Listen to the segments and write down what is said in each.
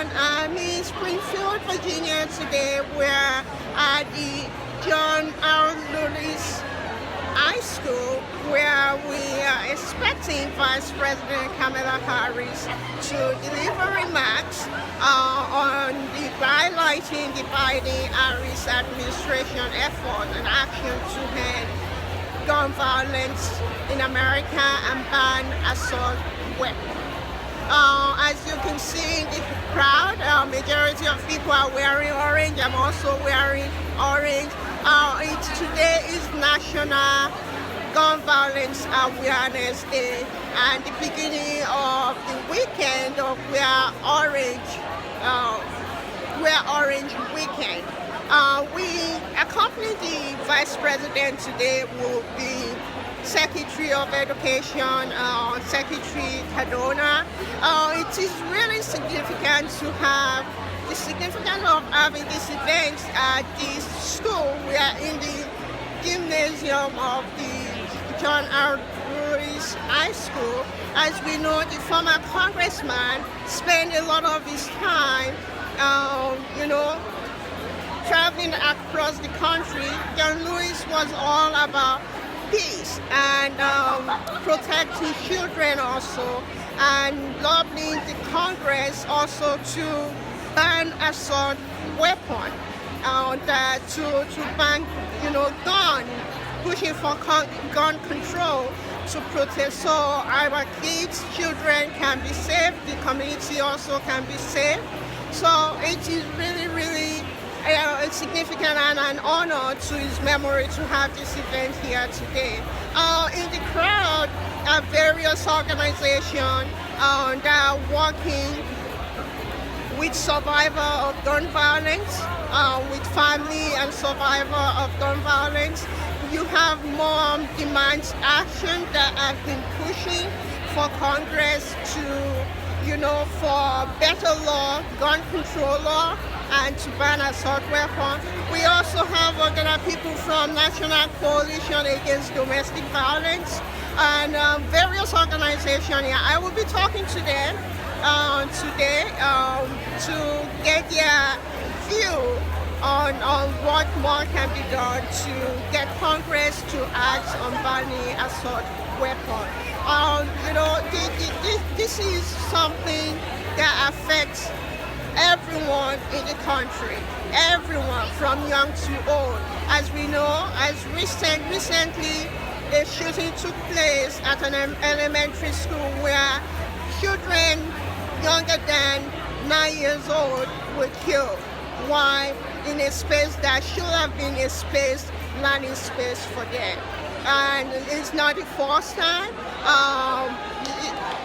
everyone. I'm in Springfield, Virginia today. We're at the John R. Lewis High School, where we are expecting Vice President Kamala Harris to deliver remarks on the highlighting the Biden-Harris administration effort and action to end gun violence in America and ban assault weapons. As you can see in the crowd, majority of people are wearing orange. I'm also wearing orange. Today is National Gun Violence Awareness Day and the beginning of the weekend of Wear Orange Weekend. We accompany the Vice President today will be Secretary of Education, Secretary Cardona. It is really significant to have the significance of having this event at this school. We are in the gymnasium of the John R. Lewis High School. As we know, the former congressman spent a lot of his time, traveling across the country. John Lewis was all about peace and protecting children also, and lobbying the Congress also to ban assault weapon, to ban, gun, pushing for gun control to protect so our kids, children can be safe, the community also can be safe. So it is really, really significant and an honor to his memory to have this event here today. In the crowd are various organizations that are working with survivors of gun violence, with family and survivor of gun violence. You have more demands action that have been pushing for Congress to, for better law, gun control law, and to ban assault weapons. We also have people from National Coalition Against Domestic Violence and various organizations here. I will be talking to them today to get their view on what more can be done to get Congress to act on banning assault weapons. This is something that affects everyone in the country, everyone from young to old. As we know, recently a shooting took place at an elementary school where children younger than 9 years old were killed. Why? In a space that should have been a learning space for them. And it's not the first time.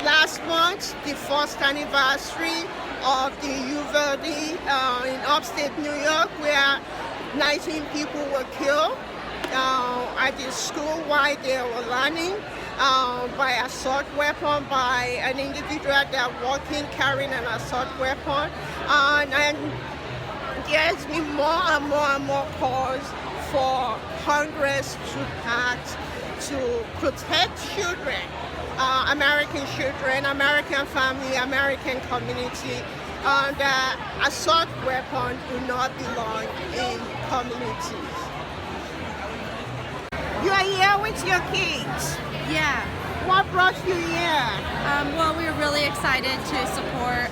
Last month, the first anniversary of the Uvalde in upstate New York, where 19 people were killed at the school while they were learning by assault weapon, by an individual that walking carrying an assault weapon. And there's been more and more calls for Congress to act to protect children, American children, American family, American community. That assault weapons do not belong in communities. You are here with your kids. Yeah. What brought you here? Well, we were really excited to support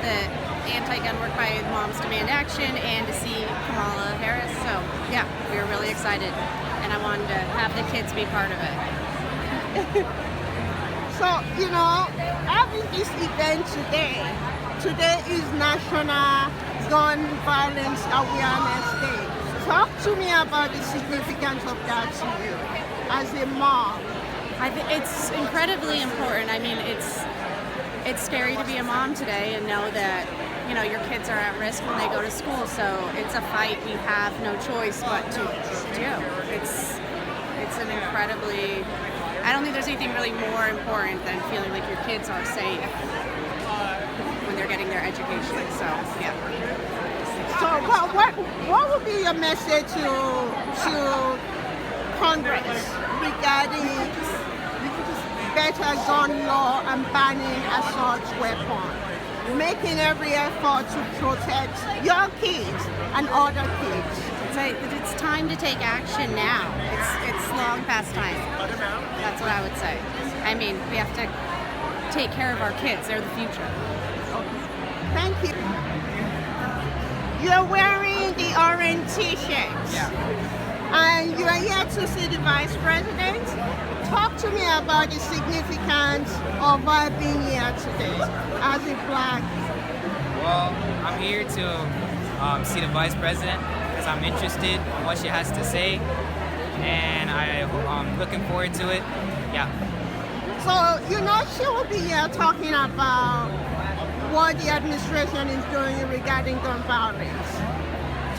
the anti-gun work by Moms Demand Action and to see Kamala Harris. So, yeah, we were really excited. And I wanted to have the kids be part of it. So, having this event today is National Gun Violence Awareness Day. Talk to me about the significance of that to you as a mom. I think it's incredibly important. I mean, it's scary to be a mom today and know that, your kids are at risk when they go to school. So it's a fight we have no choice but to do. It's an incredibly, I don't think there's anything really more important than feeling like your kids are safe when they're getting their education. So, yeah. So what would be your message to Congress regarding better gun law and banning assault weapons? making every effort to protect your kids and other kids. It's time to take action now. It's long past time. That's what I would say. I mean, we have to take care of our kids. They're the future. Thank you. You're wearing the orange t-shirt. Yeah. And you are here to see the Vice President. Talk to me about the significance of being here today as a Black. Well, I'm here to see the Vice President because I'm interested in what she has to say, and I'm looking forward to it. Yeah. So, she will be here talking about what the administration is doing regarding gun violence.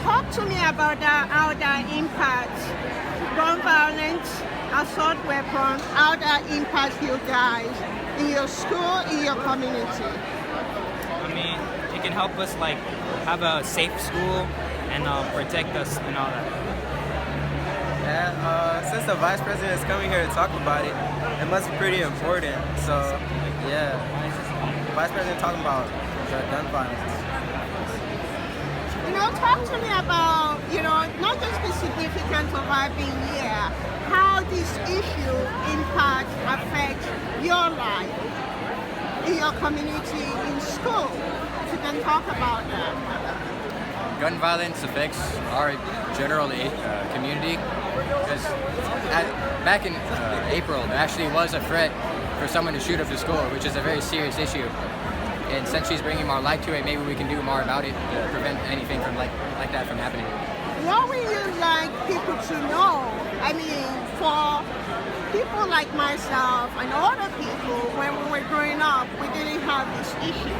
Talk to me about how that impacts gun violence, assault weapons, how that impacts you guys in your school, in your community. I mean, it can help us have a safe school and protect us and all that. Yeah, since the Vice President is coming here to talk about it, it must be pretty important. So, yeah, the Vice President talking about the gun violence. Talk to me about, not just the significance of being here, how this issue affects your life, in your community, in school. If you can talk about that. Gun violence affects our general community because back in April, there actually was a threat for someone to shoot up the school, which is a very serious issue. And since she's bringing more light to it, maybe we can do more about it to prevent anything from like that from happening. What would you like people to know? I mean, for people like myself and other people, when we were growing up, we didn't have this issue.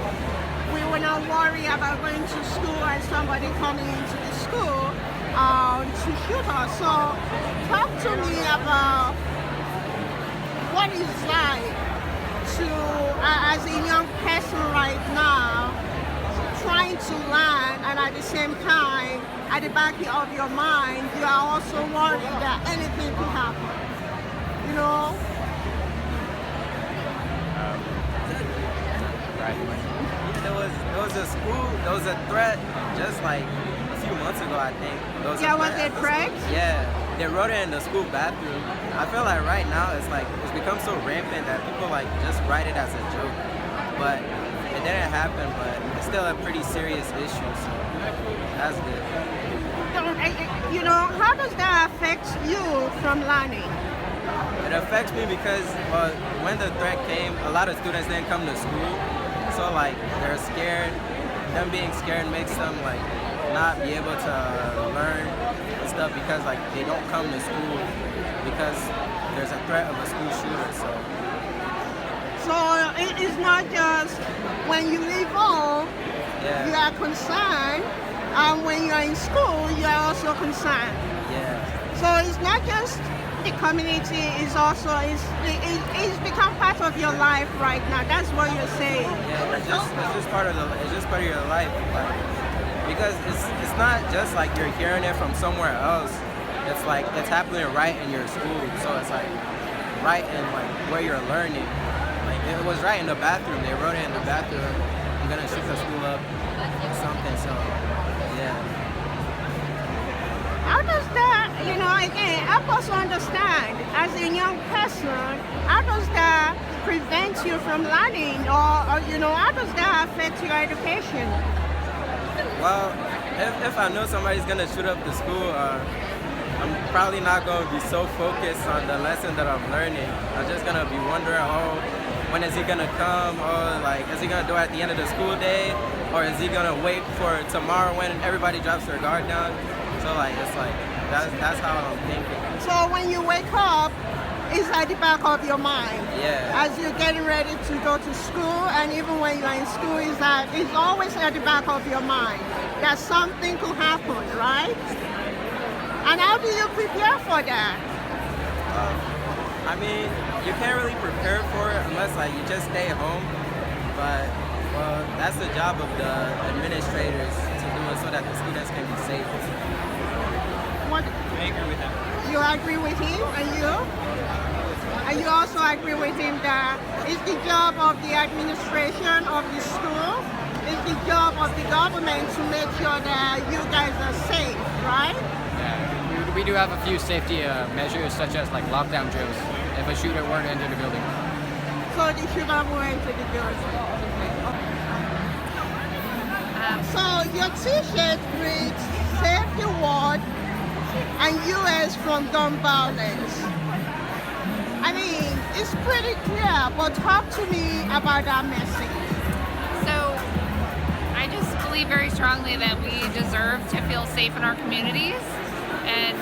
We were not worried about going to school and somebody coming into the school to shoot us. So talk to me about what it's like to, as a young person right now, trying to learn, and at the same time, at the back of your mind, you are also worried that anything could happen. Right. There was a school, there was a threat just like a few months ago, I think. Was it threat? Yeah, they wrote it in the school bathroom. I feel like right now it's become so rampant that people just write it as a joke. But it didn't happen, but it's still a pretty serious issue, so that's good. How does that affect you from learning? It affects me because when the threat came, a lot of students didn't come to school. So they're scared. Them being scared makes them not be able to learn and stuff because they don't come to school because there's a threat of a school shooter. So it is not just when you leave home, Yeah. you are concerned, and when you are in school, you are also concerned. Yeah. So it's not just the community, it's it's become part of your life right now. That's what you're saying. Yeah, it's just part of your life. Because it's not just you're hearing it from somewhere else. It's happening right in your school. So it's right in where you're learning. It was right in the bathroom. They wrote it in the bathroom. I'm gonna shoot the school up or something. So yeah. How does that, again, help us understand, as a young person, how does that prevent you from learning, or how does that affect your education? Well, if I know somebody's gonna shoot up the school, I'm probably not gonna be so focused on the lesson that I'm learning. I'm just gonna be wondering, when is he gonna come? Is he gonna do it at the end of the school day? Or is he gonna wait for tomorrow when everybody drops their guard down? So that's how I'm thinking. So when you wake up, it's at the back of your mind. Yeah. As you're getting ready to go to school, and even when you're in school, it's always at the back of your mind that something could happen, right? And how do you prepare for that? I mean, you can't really prepare for it unless you just stay home. But that's the job of the administrators to do it so that the students can be safe. What? I agree with him. You agree with him, and you? And you also agree with him that it's the job of the administration of the school it's the job of the government to make sure that you guys are safe, right? Yeah, we do have a few safety measures, such as like lockdown drills, if a shooter were to enter the building. So the shooter will enter the building. So your T-shirt reads "Save the World" and U.S. from gun violence. I mean, it's pretty clear, but talk to me about that message. So I just believe very strongly that we deserve to feel safe in our communities, and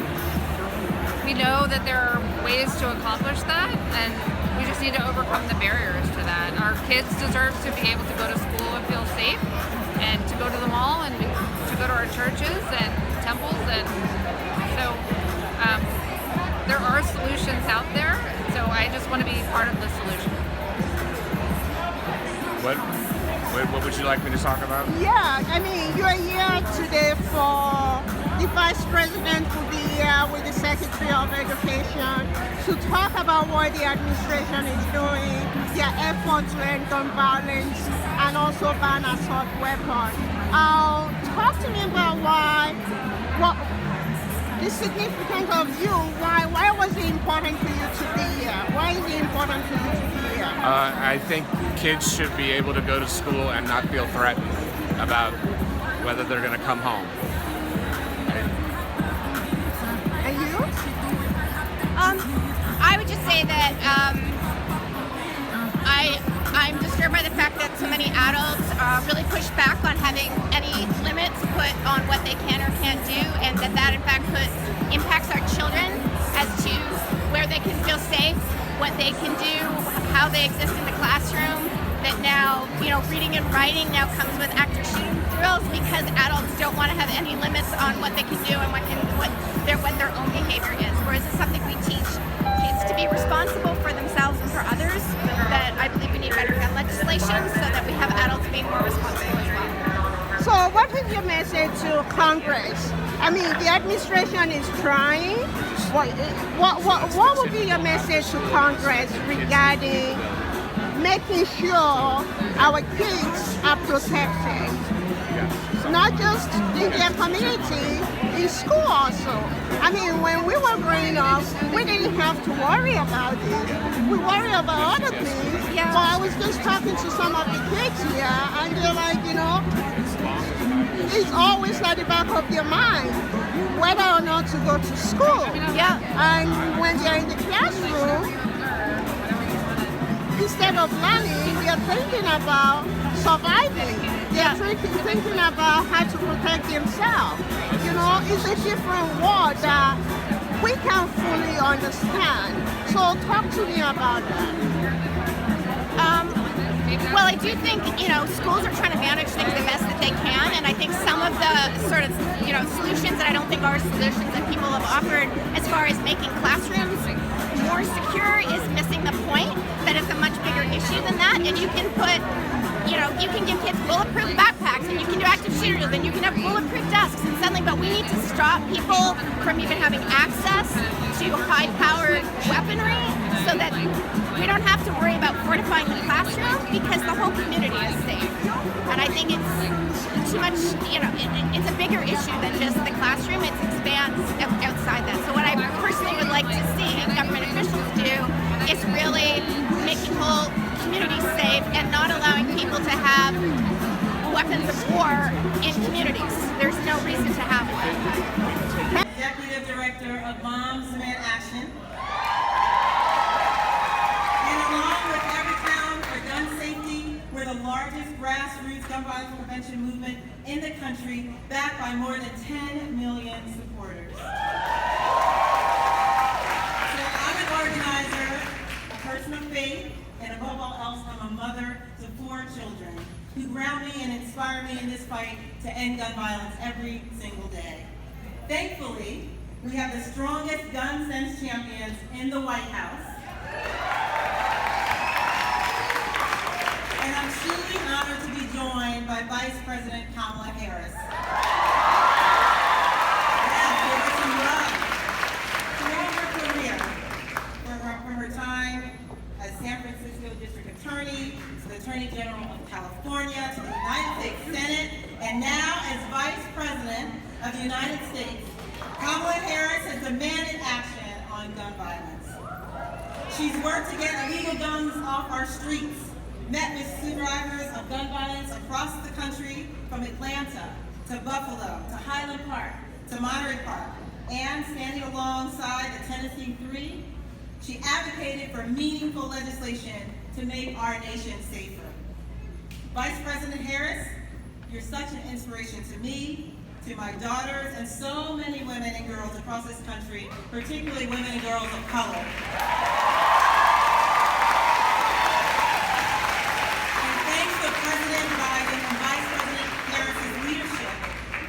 we know that there are ways to accomplish that, and we just need to overcome the barriers to that. Our kids deserve to be able to go to school and feel safe, and to go to the mall, and to go to our churches and temples, and so there are solutions out there, so I just want to be part of the solution. What would you like me to talk about? Yeah, I mean, you're here today for the Vice President will be here with the Secretary of Education to talk about what the administration is doing, their efforts to end gun violence, and also ban assault weapons. Talk to me about what the significance of you. Why was it important for you to be here? Why is it important for you to be here? I think kids should be able to go to school and not feel threatened about whether they're going to come home. And you? I would just say that I'm disturbed by the fact that so many adults really push back on having any limits put on what they can or can't do, and that in fact impacts our children as to where they can feel safe, what they can do, how they exist in the classroom. That now, reading and writing now comes with active shooting drills because adults don't want to have any limits on what they can do and what their own behavior is. Whereas it's something we teach kids to be responsible for themselves and for others. That I believe we need better gun legislation so that we have adults being more responsible as well. So what is your message to Congress? I mean, the administration is trying. What would be your message to Congress regarding making sure our kids are protected? Not just in their community, in school also. I mean, when we were growing up, we didn't have to worry about it. We worry about other things. Yeah. But I was just talking to some of the kids here, and they're like, it's always at the back of their mind whether or not to go to school. Yeah. And when they're in the classroom, instead of learning, they are thinking about surviving. They are thinking about how to protect themselves. It's a different world that we can fully understand. So talk to me about that. Well, I do think, schools are trying to manage things the best that they can, and I think some of the sort of, solutions that I don't think are solutions that people have offered as far as making classrooms more secure is missing the point that it's a much bigger issue than that, and you can put, you can give kids bulletproof backpacks, and you can do active shooter drills, and you can have bulletproof desks, and suddenly, but we need to stop people from even having access to high-powered weaponry so that we don't have to worry about fortifying the classroom because the whole community is safe. And I think it's too much, it's a bigger issue than just the classroom. It expands outside that. So what I personally would like to see government officials do is really make the whole community safe and not allowing people to have weapons of war in communities. There's no reason to have one. Executive Director of Moms Demand Action. And along with Everytown for Gun Safety, we're the largest grassroots gun violence prevention movement in the country, backed by more than 10 million supporters. So I'm an organizer, a person of faith, and above all else, I'm a mother to 4 children who ground me and inspire me in this fight to end gun violence every single day. Thankfully, we have the strongest gun sense champions in the White House. And I'm truly honored to be joined by Vice President Kamala Harris. Yeah, give her some love. Throughout her career, for her time as San Francisco District Attorney, to the Attorney General of California, to the United States Senate, and now as Vice President of the United States, Kamala Harris has demanded action on gun violence. She's worked to get illegal guns off our streets, met with survivors of gun violence across the country, from Atlanta to Buffalo to Highland Park to Monterey Park, and standing alongside the Tennessee Three, she advocated for meaningful legislation to make our nation safer. Vice President Harris, you're such an inspiration to me, to my daughters, and so many women and girls across this country, particularly women and girls of color. And thanks to President Biden and Vice President Harris's leadership,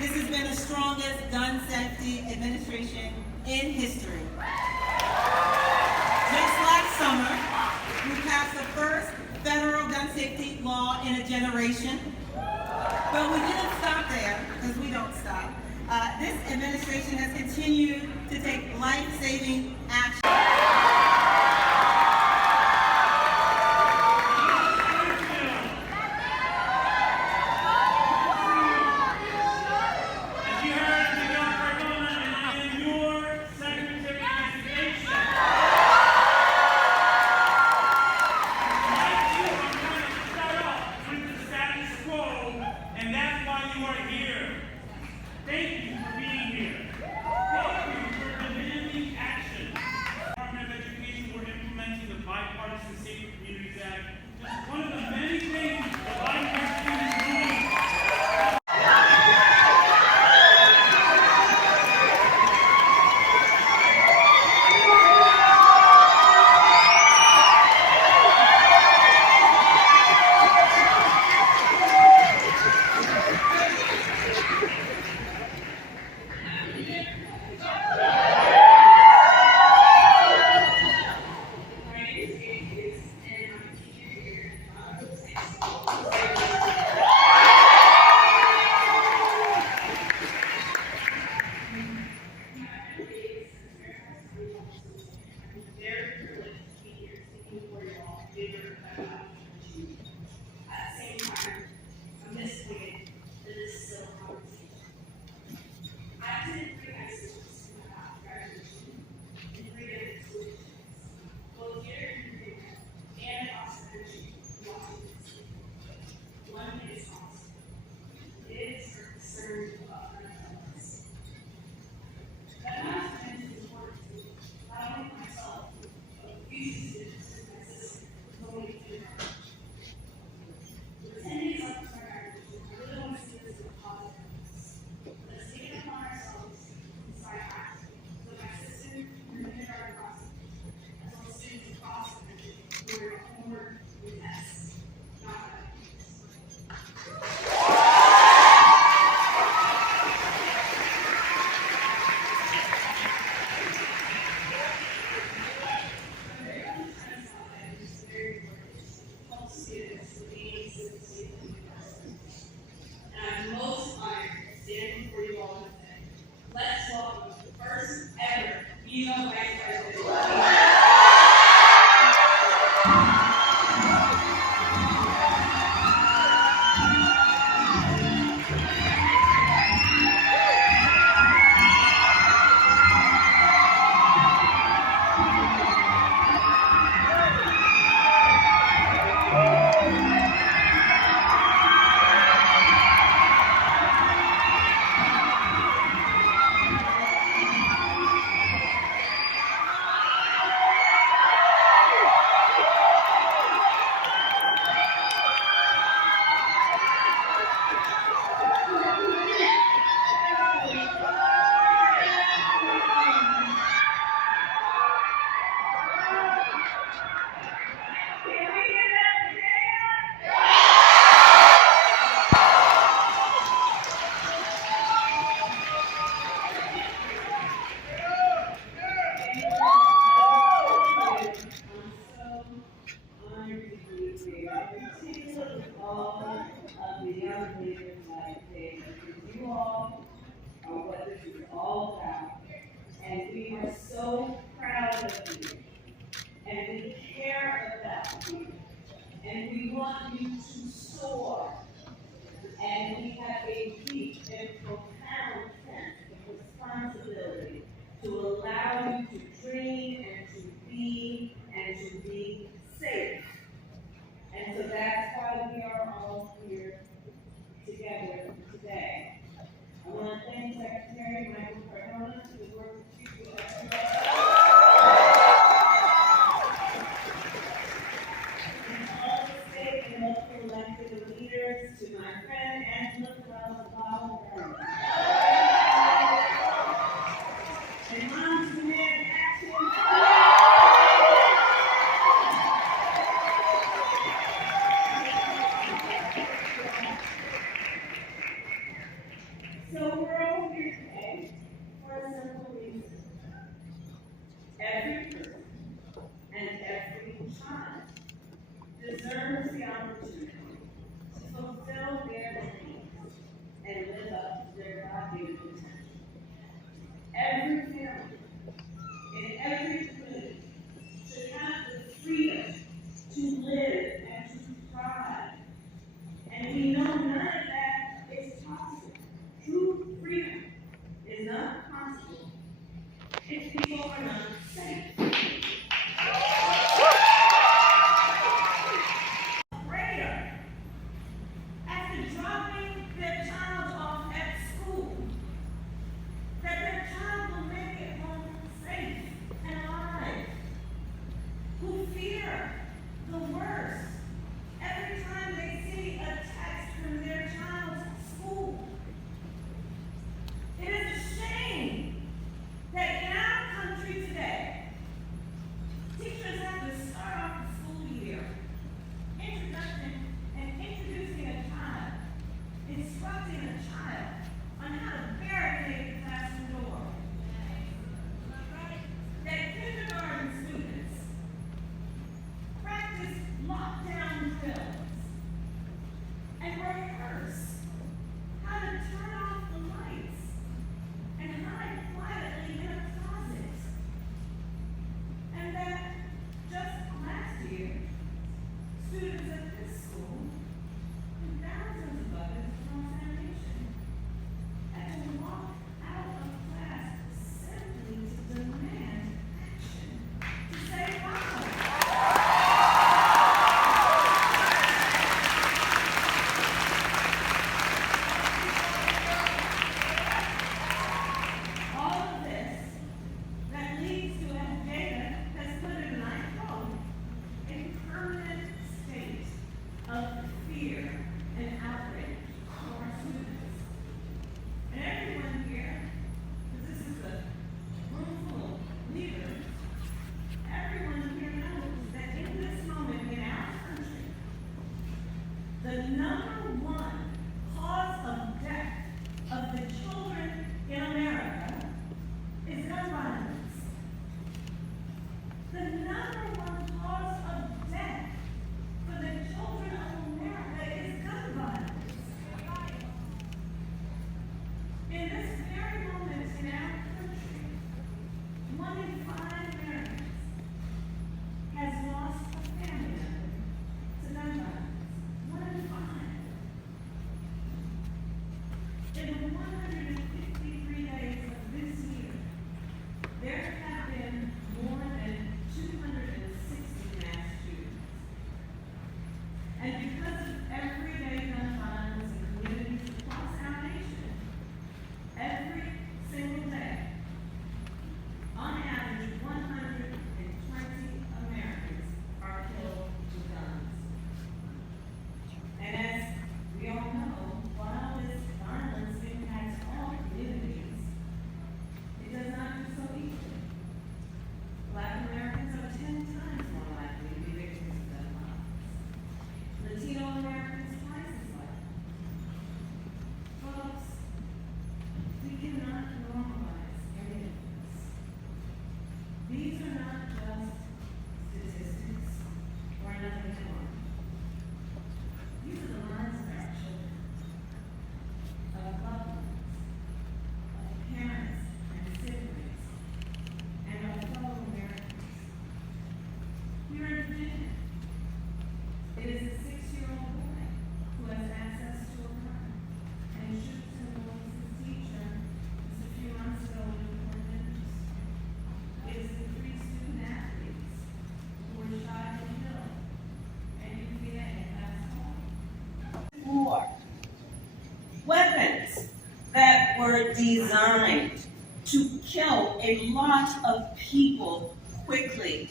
this has been the strongest gun safety administration in history. Just last summer, we passed the first federal gun safety law in a generation. But we didn't stop there, because we don't stop. This administration has continued to take life-saving action. As you heard Miguel Cardona and your Secretary of Education, and that's why you are here. Thank you for being here. Thank you for demanding action. Department of Education, we're implementing the Bipartisan Safer Communities Act. Just one of the many things the Biden team is doing. deserves the opportunity to fulfill their dreams and live up to their God-given potential. Every family in every community should have the freedom to live and to thrive. And we know none of that is possible. True freedom is not possible if people are not safe. Prayer. After dropping their child off at school, that their child will make it home safe and alive. Who fear the worst every time they see a text from their child's school. It is a shame that in our country today, teachers have to start off the school year introducing a child, instructing a child on how to barricade the classroom door. That kindergarten students practice lockdown drills and rehearse how to turn off the lights and hide quietly in a closet. And that just last year, students at this school and thousands of others across our nation had to walk out of class simply to demand action, to say wow. All of this that leads to, as Jada has put it in I quote, a permanent state of fear and outrage for our students. And everyone here, because this is a room full of leaders, everyone here knows that in this moment in our country, the number one cause of death of the children in America is gun violence. The number one cause of death for the children of America is gun violence. In this very moment in our country, 1 in 5 Americans has lost a family member to gun violence. 1 in 5. In the 153 days of this year, there have been more than 260 mass shootings. And because of everyday gun violence in communities across our nation, every single day, on average, 120 Americans are killed with guns. And as we all know, while this violence impacts all communities, it does not do so equally. Black Americans are 10 times more likely to be victims of gun violence. Latino Americans twice as likely. Folks, we cannot normalize any of this. These are not just statistics or nothing more. These are the lives of our children, of loved ones, of parents and siblings, and of fellow Americans. Here in Virginia, it is a 6-year-old boy who has access to a gun and shoots and wounds his teacher just a few months ago in Newport News. It is the 3 student athletes who were shot and killed at UVA last fall. War. Weapons that were designed to kill a lot of people quickly.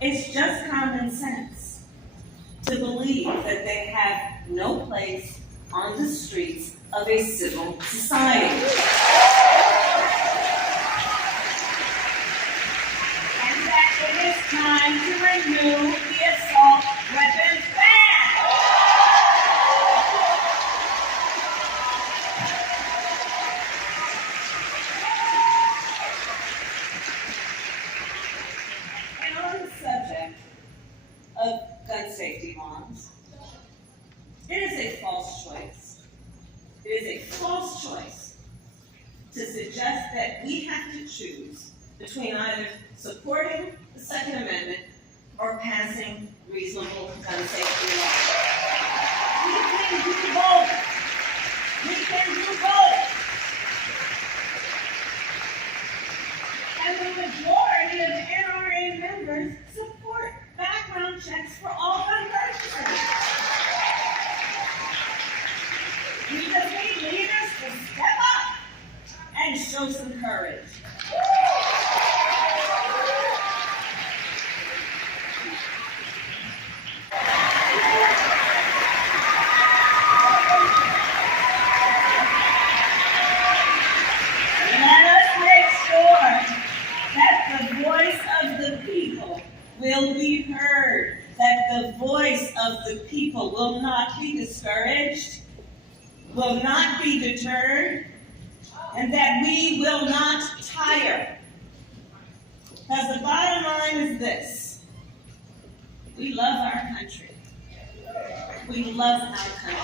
It's just common sense to believe that they have no place on the streets of a civil society. And that it is time to renew the assault weapons ban. And on the subject of gun safety laws. It is a false choice. It is a false choice to suggest that we have to choose between either supporting the Second Amendment or passing reasonable gun safety laws. We can do both. We can do both. And the majority of NRA members support background checks for all gun purchases. We just need leaders to step up and show some courage. Will be heard, that the voice of the people will not be discouraged, will not be deterred, and that we will not tire. Because the bottom line is this: we love our country. We love our country.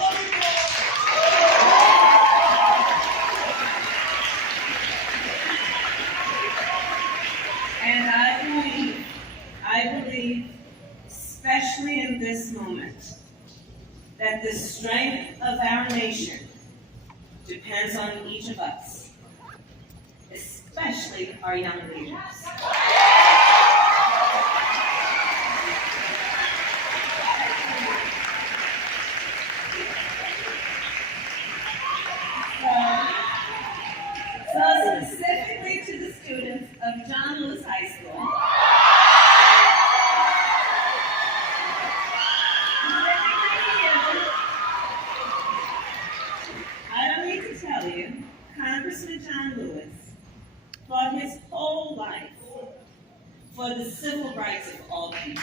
And I believe, especially in this moment, that the strength of our nation depends on each of us, especially our young leaders. So specifically to the students of John Lewis High School, Congressman John Lewis fought his whole life for the civil rights of all people.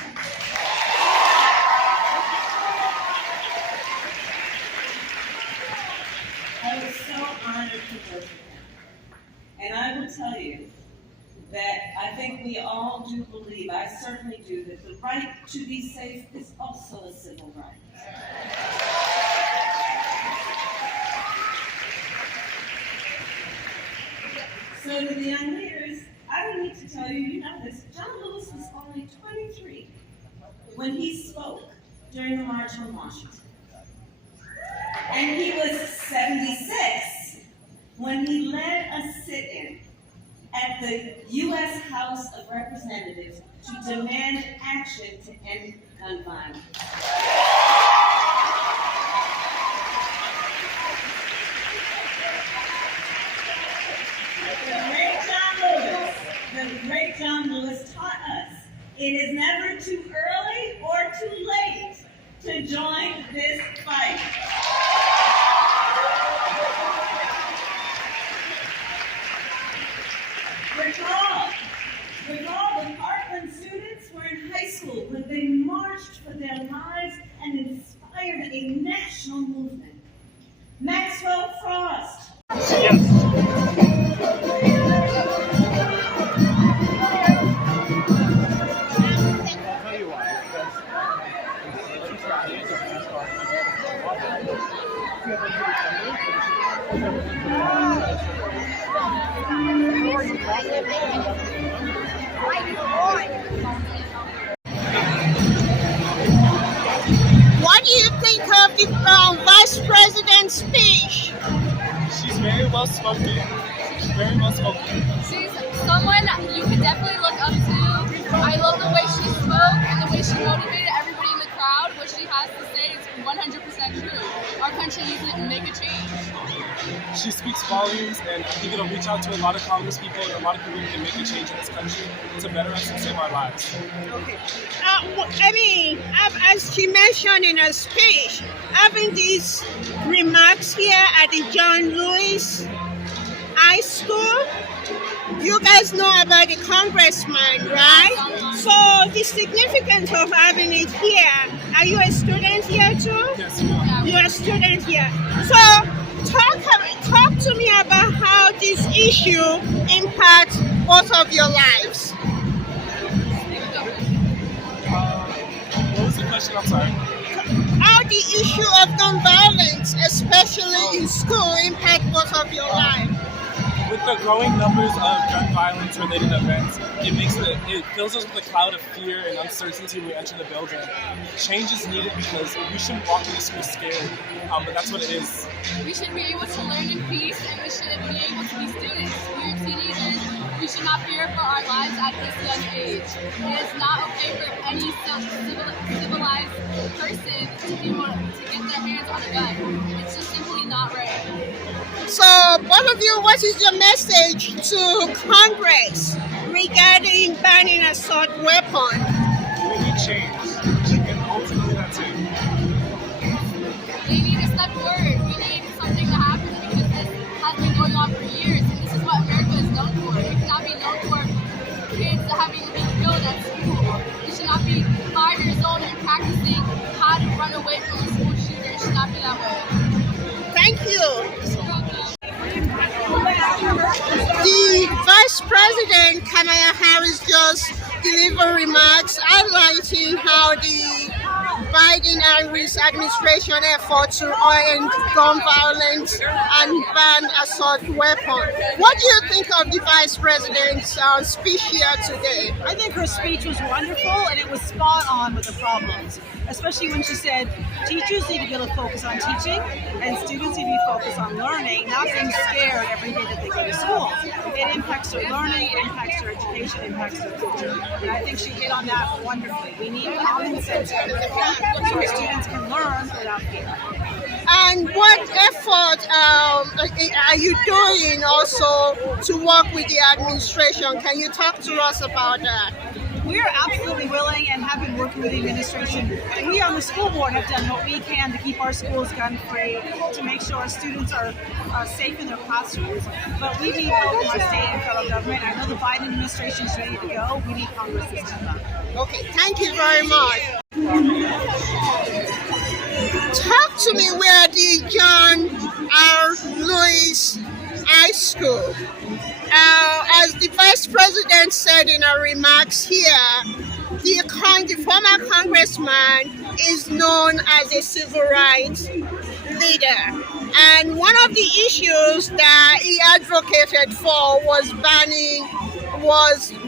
I was so honored to work with him. And I will tell you that I think we all do believe, I certainly do, that the right to be safe is also a civil right. So to the young leaders, I don't need to tell you, you know this, John Lewis was only 23 when he spoke during the March on Washington. And he was 76 when he led a sit-in at the U.S. House of Representatives to demand action to end gun violence. The great John Lewis taught us, it is never too early or too late to join this fight. Recall the Parkland students were in high school when they marched for their lives and inspired a national movement. Maxwell Frost. What do you think of the Vice President's speech? She's very well spoken. Very well spoken. She's someone you can definitely look up to. I love the way she spoke and the way she motivated everybody in the crowd. What she has to say is 100% true. Our country needs to make a change. She speaks volumes, and I think it'll reach out to a lot of Congress people and a lot of people who can make a change in this country to better us and save our lives. Okay. I mean, as she mentioned in her speech, having these remarks here at the John Lewis High School, you guys know about the congressman, right? So the significance of having it here, are you a student here too? Yes, ma'am. You're a student here. So talk to me about how this issue impacts both of your lives. Most question? I'm sorry. How the issue of gun violence, especially in school, impact both of your life? With the growing numbers of gun violence related events, it fills us with a cloud of fear and uncertainty when we enter the building. Change is needed because we shouldn't walk into school scared, but that's what it is. We should be able to learn in peace, and we should be able to be students. We are teenagers. We should not fear for our lives at this young age. It is not okay for any civilized person to be able to get their hands on a gun. It's just simply not right. So, both of you, what is your message to Congress regarding banning assault weapons? We need change, and ultimately that's it. They need to step forward. We need something to happen because this has been going on for years, and this is what America is known for. It cannot be known for kids having to be killed at school. We should not be 5 years old and practicing how to run away from a school shooter. It should not be that way. Thank you. The Vice President Kamala Harris just delivered remarks highlighting how the Biden-Harris administration effort to end gun violence and ban assault weapons. What do you think of the Vice President's speech here today? I think her speech was wonderful and it was spot on with the problems, especially when she said teachers need to be able to focus on teaching and students need to be focused on learning, not being scared every day that they go to school. It impacts their learning, it impacts their education, it impacts their future. And I think she hit on that wonderfully. We need common sense so our students can learn without fear. And what effort are you doing also to work with the administration? Can you talk to us about that? We are absolutely willing and have been working with the administration. We on the school board have done what we can to keep our schools gun-free, to make sure our students are safe in their classrooms. But we need help from our state and federal government. I know the Biden administration is ready to go. We need Congress to step up. Okay, thank you very much. Talk to me where the John R. Lewis High School. As the Vice President said in her remarks here, the former congressman is known as a civil rights leader. And one of the issues that he advocated for was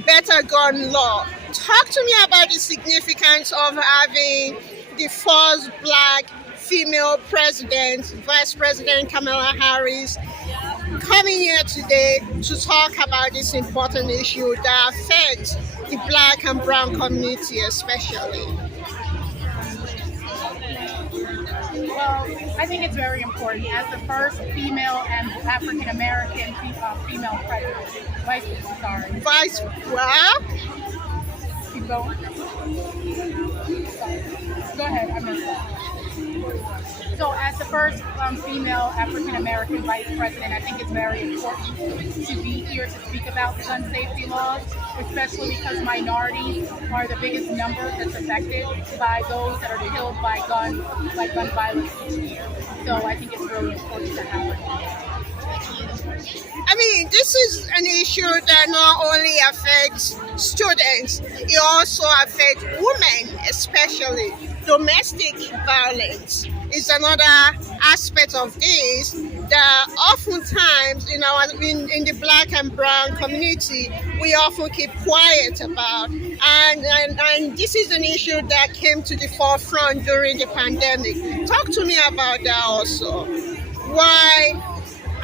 better gun law. Talk to me about the significance of having the first Black female president, Vice President Kamala Harris, coming here today to talk about this important issue that affects the Black and brown community especially. Well, I think it's very important. As the first female and African American female president, Vice, well? Keep going. Go ahead, I missed that. So as the first female African American vice president, I think it's very important to be here to speak about the gun safety laws, especially because minorities are the biggest number that's affected by those that are killed by gun violence each year. So I think it's really important to have it. I mean, this is an issue that not only affects students, it also affects women, especially. Domestic violence is another aspect of this that oftentimes in the Black and brown community we often keep quiet about, and this is an issue that came to the forefront during the pandemic. Talk to me about that also. Why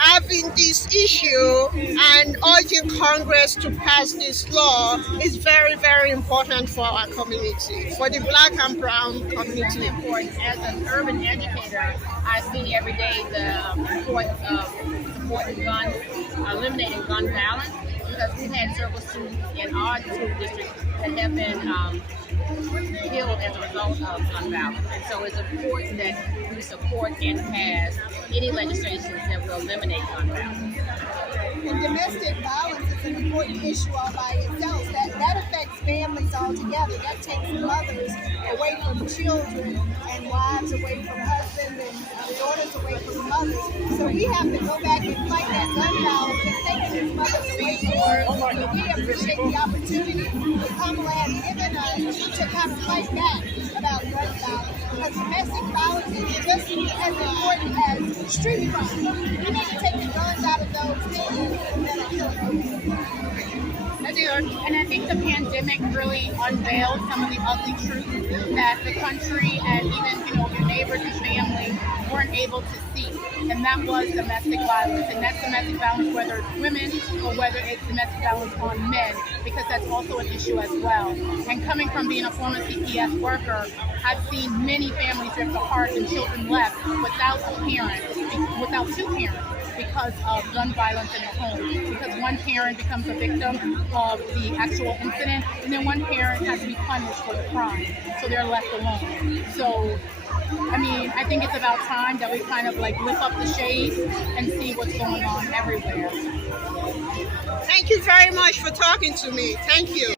having this issue and urging Congress to pass this law is very, very important for our community, for the Black and brown community. It's important. As an urban educator, I see every day the importance of supporting guns, eliminating gun violence, because we've had several students in our school district that have been killed as a result of gun violence. And so it's important that we support and pass any legislation that will eliminate gun violence. And domestic violence is an important issue all by itself. That affects families altogether. That takes mothers away from children and wives away from husbands and daughters away from mothers. So we have to go back and fight that gun violence and take these mothers away from us. We appreciate the opportunity that Kamala has given us to kind of fight back about gun violence. because domestic violence is just as important as street crime. We need to take the guns out of those hands that are killing us. I do, and I think the pandemic really unveiled some of the ugly truths that the country and even, your neighbors and family weren't able to see. And that was domestic violence. And that's domestic violence whether it's women or whether it's domestic violence on men, because that's also an issue as well. And coming from being a former CPS worker, I've seen many families drift apart and children left without a parent, without two parents, because of gun violence in the home. Because one parent becomes a victim of the actual incident, and then one parent has to be punished for the crime, so they're left alone. So, I think it's about time that we kind of lift up the shades and see what's going on everywhere. Thank you very much for talking to me. Thank you.